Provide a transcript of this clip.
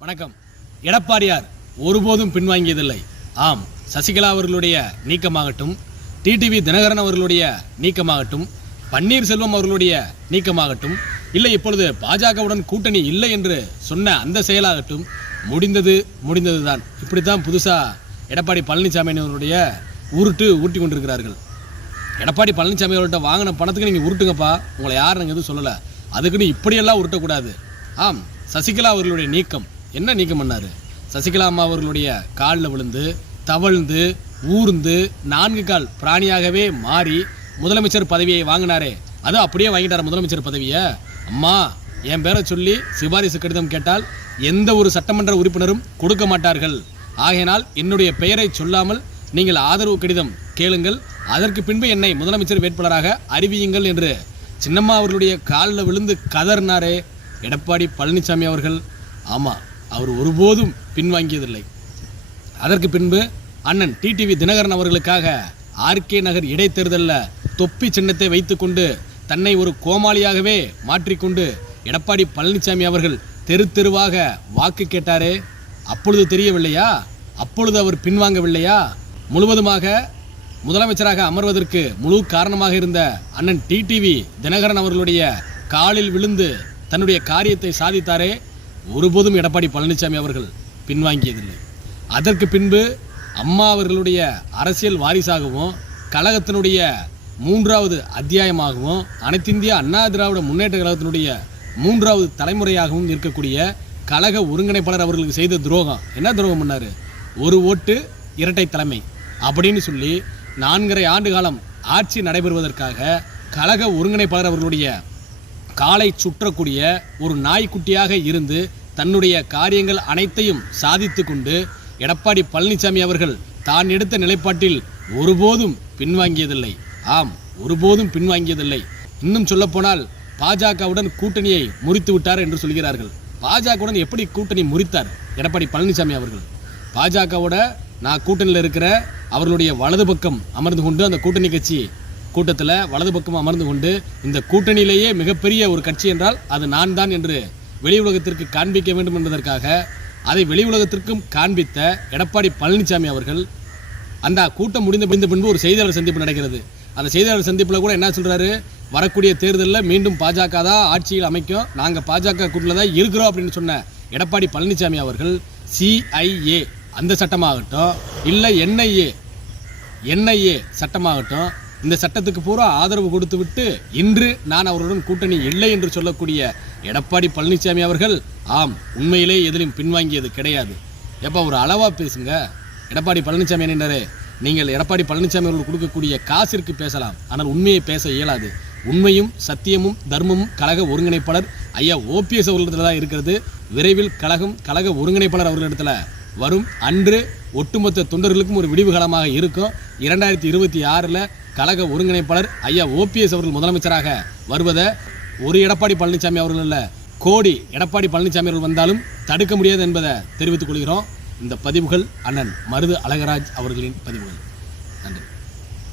வணக்கம். எடப்பாடியார் ஒருபோதும் பின்வாங்கியதில்லை. ஆம் சசிகலா அவர்களுடைய நீக்கமாகட்டும் டிடிவி தினகரன் அவர்களுடைய நீக்கமாகட்டும் பன்னீர்செல்வம் அவர்களுடைய நீக்கமாகட்டும் இல்லை இப்பொழுது பாஜகவுடன் கூட்டணி இல்லை என்று சொன்ன அந்த செயலாகட்டும் முடிந்தது முடிந்தது தான் இப்படி தான் புதுசாக எடப்பாடி பழனிசாமி அவர்களுடைய உருட்டு ஊட்டி கொண்டிருக்கிறார்கள். எடப்பாடி பழனிசாமி அவர்கள்ட்ட வாங்கின பணத்துக்கு நீங்கள் உருட்டுங்கப்பா. உங்களை யாரும் நாங்கள் எதுவும் சொல்லலை. அதுக்குன்னு இப்படியெல்லாம் உருட்டக்கூடாது. ஆம் சசிகலா அவர்களுடைய நீக்கம். என்ன நீக்கம் பண்ணார்? சசிகலா அம்மா அவர்களுடைய காலில் விழுந்து தவழ்ந்து ஊர்ந்து நான்கு கால் பிராணியாகவே மாறி முதலமைச்சர் பதவியை வாங்கினாரே. அது அப்படியே வாங்கிட்டார் முதலமைச்சர் பதவியை? அம்மா என் பேரை சொல்லி சிபாரிசு கடிதம் கேட்டால் எந்த ஒரு சட்டமன்ற உறுப்பினரும் கொடுக்க மாட்டார்கள். ஆகையினால் என்னுடைய பெயரை சொல்லாமல் நீங்கள் ஆதரவு கடிதம் கேளுங்கள். அதற்கு பின்பு என்னை முதலமைச்சர் வேட்பாளராக அறிவியுங்கள் என்று சின்னம்மா அவர்களுடைய காலில் விழுந்து கதறினாரே. எடப்பாடி பழனிசாமி அவர்கள். ஆமாம் அவர் ஒருபோதும் பின்வாங்கியதில்லை. அதற்கு பின்பு அண்ணன் டிடிவி தினகரன் அவர்களுக்காக ஆர்கே நகர் இடைத்தேர்தலில் தொப்பி சின்னத்தை வைத்துக்கொண்டு தன்னை ஒரு கோமாளியாகவே மாற்றிக்கொண்டு எடப்பாடி பழனிசாமி அவர்கள் தெரு தெருவாக வாக்கு கேட்டாரே அப்பொழுது தெரியவில்லையா? அப்பொழுது அவர் பின்வாங்கவில்லையா? முழுவதுமாக முதலமைச்சராக அமர்வதற்கு முழு காரணமாக இருந்த அண்ணன் டிடிவி தினகரன் அவர்களுடைய காலில் விழுந்து தன்னுடைய காரியத்தை சாதித்தாரே ஒருபோதும் எடப்பாடி பழனிசாமி அவர்கள் பின்வாங்கியதில்லை. அதற்கு பின்பு அம்மா அவர்களுடைய அரசியல் வாரிசாகவும் கழகத்தினுடைய மூன்றாவது அத்தியாயமாகவும் அனைத்திந்திய அண்ணா திராவிட முன்னேற்ற கழகத்தினுடைய மூன்றாவது தலைமுறையாகவும் இருக்கக்கூடிய கழக ஒருங்கிணைப்பாளர் அவர்களுக்கு செய்த துரோகம். என்ன துரோகம் பண்ணார்? ஒரு ஓட்டு இரட்டை தலைமை. அப்படின்னு சொல்லி நான்கரை ஆண்டு காலம் ஆட்சி நடைபெறுவதற்காக கழக ஒருங்கிணைப்பாளர் அவர்களுடைய காலை சுற்றக்கூடிய ஒரு நாய்க்குட்டியாக இருந்து தன்னுடைய காரியங்கள் அனைத்தையும் சாதித்து கொண்டு எடப்பாடி பழனிசாமி அவர்கள் தான் எடுத்த நிலைப்பாட்டில் ஒருபோதும் பின்வாங்கியதில்லை. ஆம் ஒருபோதும் பின்வாங்கியதில்லை. இன்னும் சொல்லப்போனால் பாஜகவுடன் கூட்டணியை முறித்து விட்டார் என்று சொல்கிறார்கள். பாஜகவுடன் எப்படி கூட்டணி முறித்தார் எடப்பாடி பழனிசாமி அவர்கள்? பாஜகவோட நான் கூட்டணியில் இருக்கிற அவர்களுடைய வலது பக்கம் அமர்ந்து கொண்டு அந்த கூட்டணி கட்சி கூட்டத்தில் வலது பக்கம் அமர்ந்து கொண்டு இந்த கூட்டணியிலேயே மிகப்பெரிய ஒரு கட்சி என்றால் அது நான் தான் என்று வெளி உலகத்திற்கு காண்பிக்க வேண்டும் என்பதற்காக அதை வெளி உலகத்திற்கும் காண்பித்த எடப்பாடி பழனிசாமி அவர்கள் அந்த கூட்டம் முடிந்த முடிந்த பின்பு ஒரு செய்தியாளர் சந்திப்பு நடக்கிறது. அந்த செய்தியாளர் சந்திப்பில் கூட என்ன சொல்கிறாரு வரக்கூடிய தேர்தலில் மீண்டும் பாஜக தான் ஆட்சியில் அமைக்கும். நாங்கள் பாஜக கூட்டில் தான் இருக்கிறோம் அப்படின்னு சொன்ன எடப்பாடி பழனிசாமி அவர்கள் சிஐஏ அந்த சட்டமாகட்டும் இல்லை என்ஐஏ என்ஐஏ சட்டமாகட்டும் இந்த சட்டத்துக்கு பூரா ஆதரவு கொடுத்துவிட்டு இன்று நான் அவருடன் கூட்டணி இல்லை என்று சொல்லக்கூடிய எடப்பாடி பழனிசாமி அவர்கள் ஆம் உண்மையிலே எதிலும் பின்வாங்கியது கிடையாது. எப்போ ஒரு அளவாக பேசுங்க. எடப்பாடி பழனிசாமி என்னென்னாரு நீங்கள் எடப்பாடி பழனிசாமி அவர்கள் கொடுக்கக்கூடிய காசிற்கு பேசலாம். ஆனால் உண்மையை பேச இயலாது. உண்மையும் சத்தியமும் தர்மமும் கழக ஒருங்கிணைப்பாளர் ஐயா ஓபிஎஸ் அவர்களிடத்தில் தான் இருக்கிறது. விரைவில் கழகம் கழக ஒருங்கிணைப்பாளர் அவர்களிடத்தில். வரும். அன்று ஒட்டுமொத்த தொண்டர்களுக்கும் ஒரு விடிவுகாலமாக இருக்கும். இரண்டாயிரத்தி இருபத்தி ஆறில் கழக ஒருங்கிணைப்பாளர் ஐயா ஓபிஎஸ் அவர்கள் முதலமைச்சராக வருவதை ஒரு எடப்பாடி பழனிசாமி அவர்கள் இல்லை கோடி எடப்பாடி பழனிசாமி அவர்கள் வந்தாலும் தடுக்க முடியாது என்பதை தெரிவித்துக் கொள்கிறோம். இந்த பதிவுகள் அண்ணன் மருது அழகராஜ் அவர்களின் பதிவுகள். நன்றி.